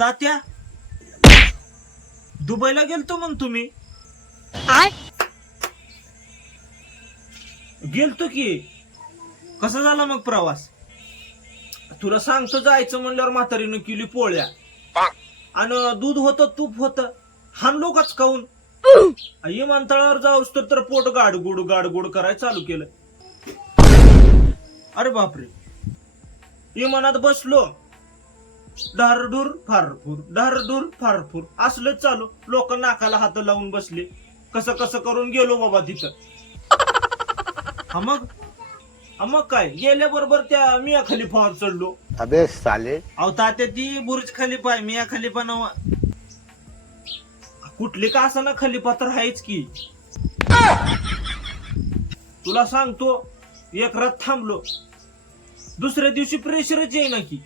तात्या? दुबईला गेलतो मग तुम्ही. गेलतो की. कसा झाला मग प्रवास? तुला सांगतो जायचं म्हणल्यावर म्हातारीनं केली पोळ्या. आणि दूध होतं तूप होतं. हाणलो काच खाऊन. विमानतळावर जाऊस तर तर पोट गाडगुड गाडगुड करायला चालू केलं. अरे बापरे. विमानात बसलो. धारडूर फारफूर धारडूर फारफूर. असलंच चालू. लोक नाकाला हात लावून बसले. कसं कसं करून गेलो बाबा तिथं? हा मग? हा मग काय? गेल्याबरोबर त्या मिया खलिफावर चढलो. अबे साले. अहो तात्या ती बुर्ज खलिफा आहे. मिया खलिफा नवा कुठली का असं ना खलिफा तर आहेच की. तुला सांगतो एक रात थांबलो. दुसऱ्या दिवशी प्रेशरच येईना की.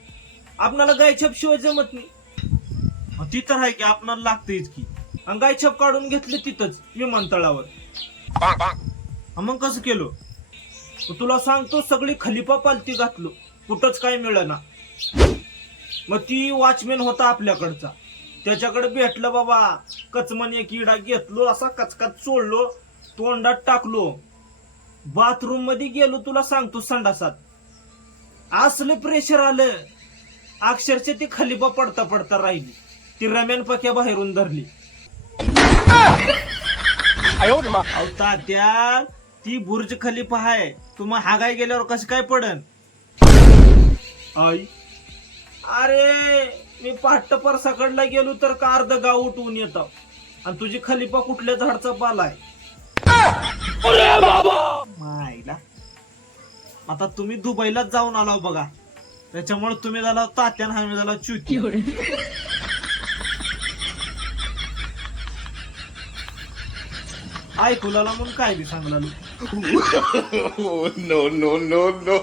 आपणाला गायछप शिवाय जमत नाही. ती तर आहे की आपणाला लागतेच की. आणि गायछप काढून घेतले तिथंच विमानतळावर. मग कसं केलो? तुला सांगतो सगळी खलिफा पालती घातलो. कुठंच काय मिळना. मग ती वॉचमॅन होता आपल्याकडचा. त्याच्याकडे भेटलं बाबा कचमन एक इडा घेतलो असा कचकच चोळलो तोंडात टाकलो. बाथरूममध्ये गेलो तुला सांगतो संडासात. असलं प्रेशर आलं. अक्षरशः ती खलिबा पडता पडता राहिली. ती रम्यान पक्या बाहेरून धरली. अहो तात्या ती बुर्ज खलिफा आहे तुम्हा हागाय गेल्यावर कसं काय पडन? आई. अरे मी पाट्ट परसाकडला गेलो तर का अर्ध गाव उठवून येतो? आणि तुझी खलिफा कुठल्या झाडचा पाला आहे? मायला. आता तुम्ही दुबईलाच जाऊन आला हो बघा. त्याच्यामुळे तुम्ही झाला तात्यान हमी झाला चुकी. ऐकूला म्हणून काय बी सांगला Oh, no, no, no, no.